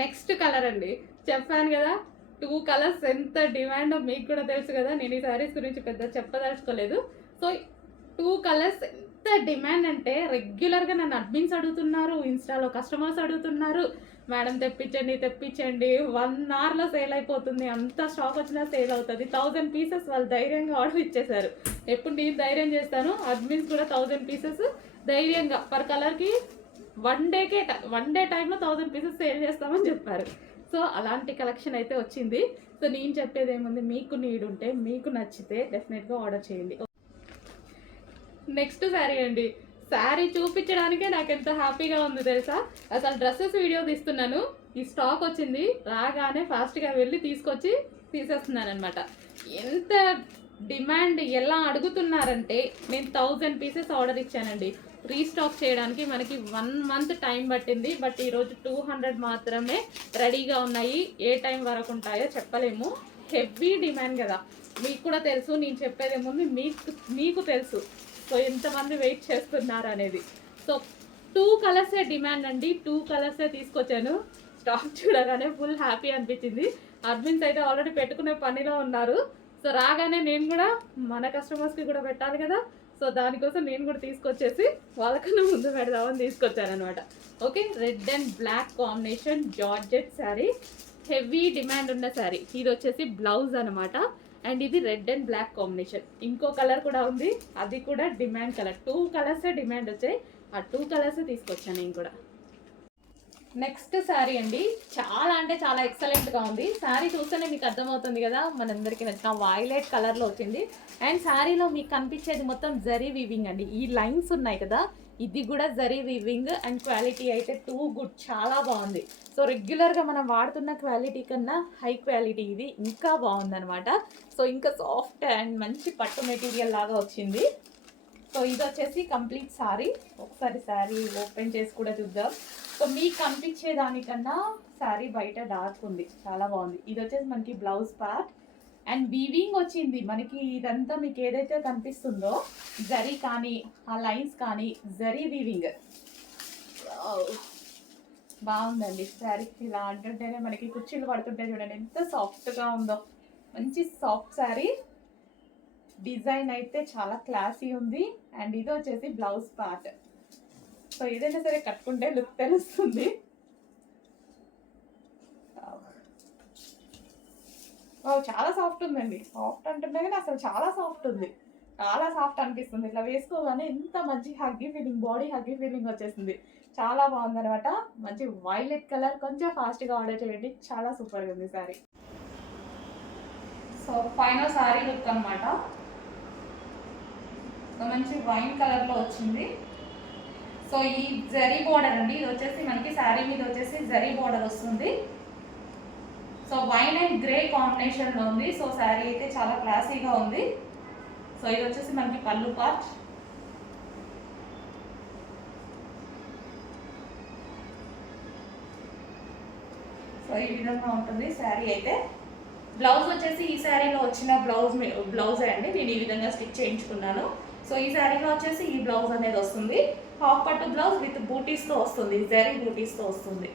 Next colour అండి, చెప్పాను కదా 2 కలర్స్ ఎంత డిమాండ్ మీకు కూడా తెలుసు కదా. నేను ఈ శారీస్ గురించి పెద్ద చెప్పదలుచుకోలేదు. సో 2 కలర్స్ ఎంత డిమాండ్ అంటే రెగ్యులర్గా నన్ను అడ్మిన్స్ అడుగుతున్నారు, ఇన్స్టాలో కస్టమర్స్ అడుగుతున్నారు, మేడం తెప్పించండి తెప్పించండి. 1 అవర్లో సేల్ అయిపోతుంది, అంత స్టాక్ వచ్చినా సేల్ అవుతుంది. 1000 పీసెస్ వాళ్ళు ధైర్యంగా ఆర్డర్ ఇచ్చేసారు. ఎప్పుడు నేను ధైర్యం చేస్తాను, అడ్మిన్స్ కూడా 1000 పీసెస్ ధైర్యంగా పర్ కలర్కి 1 డే టైంలో 1000 పీసెస్ సేల్ చేస్తామని చెప్పారు. సో అలాంటి కలెక్షన్ అయితే వచ్చింది. సో నేను చెప్పేది ఏముంది, మీకు నీడ్ ఉంటే మీకు నచ్చితే డెఫినెట్గా ఆర్డర్ చేయండి. నెక్స్ట్ శారీ అండి, శారీ చూపించడానికే నాకు ఎంత హ్యాపీగా ఉంది తెలుసా. అసలు డ్రెస్సెస్ వీడియో తీస్తున్నాను, ఈ స్టాక్ వచ్చింది, రాగానే ఫాస్ట్గా వెళ్ళి తీసుకొచ్చి తీసేస్తున్నాను అనమాట. ఎంత డిమాండ్ ఎలా అడుగుతున్నారంటే నేను 1000 పీసెస్ ఆర్డర్ ఇచ్చానండి. రీస్టాక్ చేయడానికి మనకి 1 మంత్ టైం పట్టింది. బట్ ఈరోజు 200 మాత్రమే రెడీగా ఉన్నాయి. ఏ టైం వరకు ఉంటాయో చెప్పలేము, హెవీ డిమాండ్ కదా. మీకు కూడా తెలుసు, నేను చెప్పేదేముంది మీకు తెలుసు. సో ఎంతమంది వెయిట్ చేస్తున్నారు అనేది. సో 2 కలర్సే డిమాండ్ అండి, 2 కలర్సే తీసుకొచ్చాను. స్టాక్ చూడగానే ఫుల్ హ్యాపీ అనిపించింది. అడ్మిన్స్ అయితే ఆల్రెడీ పెట్టుకునే పనిలో ఉన్నారు. సో రాగానే నేను కూడా మన కస్టమర్స్కి కూడా పెట్టాలి కదా. సో దానికోసం నేను కూడా తీసుకొచ్చేసి వాళ్ళకన్నా ముందు పెడదామని తీసుకొచ్చాను అనమాట. Okay, red and black combination georgette sari, heavy demand ఉన్న శారీ. ఇది వచ్చేసి బ్లౌజ్ అనమాట. అండ్ ఇది రెడ్ అండ్ బ్లాక్ కాంబినేషన్. ఇంకో కలర్ కూడా ఉంది, అది కూడా డిమాండ్ కలర్. 2 కలర్సే డిమాండ్ వచ్చాయి, ఆ 2 కలర్సే తీసుకొచ్చాను నేను కూడా. నెక్స్ట్ శారీ అండి, చాలా అంటే చాలా ఎక్సలెంట్గా ఉంది. శారీ చూస్తేనే మీకు అర్థమవుతుంది కదా, మనందరికీ నచ్చిన వైలెట్ కలర్లో వచ్చింది. అండ్ శారీలో మీకు కనిపించేది మొత్తం జరీ వీవింగ్ అండి. ఈ లైన్స్ ఉన్నాయి కదా, ఇది కూడా జరీ వీవింగ్. అండ్ క్వాలిటీ అయితే టూ గుడ్, చాలా బాగుంది. సో రెగ్యులర్గా మనం వాడుతున్న క్వాలిటీ కన్నా హై క్వాలిటీ ఇది ఇంకా బాగుందనమాట. సో ఇంకా సాఫ్ట్ అండ్ మంచి పట్టు మెటీరియల్ లాగా వచ్చింది. సో ఇది వచ్చేసి కంప్లీట్ శారీ. ఒకసారి శారీ ఓపెన్ చేసి కూడా చూద్దాం. సో మీకు కనిపించే దానికన్నా శారీ బయట డార్క్ ఉంది, చాలా బాగుంది. ఇది వచ్చేసి మనకి బ్లౌజ్ పార్ట్ అండ్ వీవింగ్ వచ్చింది మనకి. ఇదంతా మీకు ఏదైతే కనిపిస్తుందో జరీ కానీ ఆ లైన్స్ కానీ జరీ వీవింగ్ బాగుందండి. శారీ ఇలా అంటుంటేనే మనకి కుర్చీలు పడుతుంటే చూడండి ఎంత సాఫ్ట్గా ఉందో. మంచి సాఫ్ట్ శారీ, డిజైన్ అయితే చాలా క్లాసీ ఉంది. అండ్ ఇది వచ్చేసి బ్లౌజ్ పార్ట్. సో ఏదైనా సరే కట్టుకుంటే లుక్ తెలుస్తుంది. చాలా సాఫ్ట్ ఉందండి. సాఫ్ట్ అంటుంటే కానీ అసలు చాలా సాఫ్ట్ ఉంది, చాలా సాఫ్ట్ అనిపిస్తుంది. ఇట్లా వేసుకోగానే ఎంత మంచి హగ్గీ ఫీలింగ్, బాడీ హగ్గీ ఫీలింగ్ వచ్చేసింది. చాలా బాగుంది అనమాట. మంచి వైలెట్ కలర్, కొంచెం ఫాస్ట్గా ఆర్డర్ చేయండి, చాలా సూపర్గా ఉంది sari. So final sari look అనమాట. మంచి వైన్ కలర్లో వచ్చింది. సో ఈ జరీ బోర్డర్ అండి, ఇది వచ్చేసి మనకి శారీ మీద వచ్చేసి జరీ బోర్డర్ వస్తుంది. సో వైన్ అండ్ గ్రే కాంబినేషన్లో ఉంది. సో శారీ అయితే చాలా క్లాసీగా ఉంది. సో ఇది వచ్చేసి మనకి పళ్ళు పార్ట్. సో ఈ విధంగా ఉంటుంది శారీ అయితే. బ్లౌజ్ వచ్చేసి ఈ శారీలో వచ్చిన బ్లౌజే అండి, నేను ఈ విధంగా స్టిచ్ చేయించుకున్నాను. సో ఈ శారీలో వచ్చేసి ఈ బ్లౌజ్ అనేది వస్తుంది. హాఫ్ పట్టు బ్లౌజ్ విత్ బూటీస్తో వస్తుంది, జరీ బూటీస్తో వస్తుంది.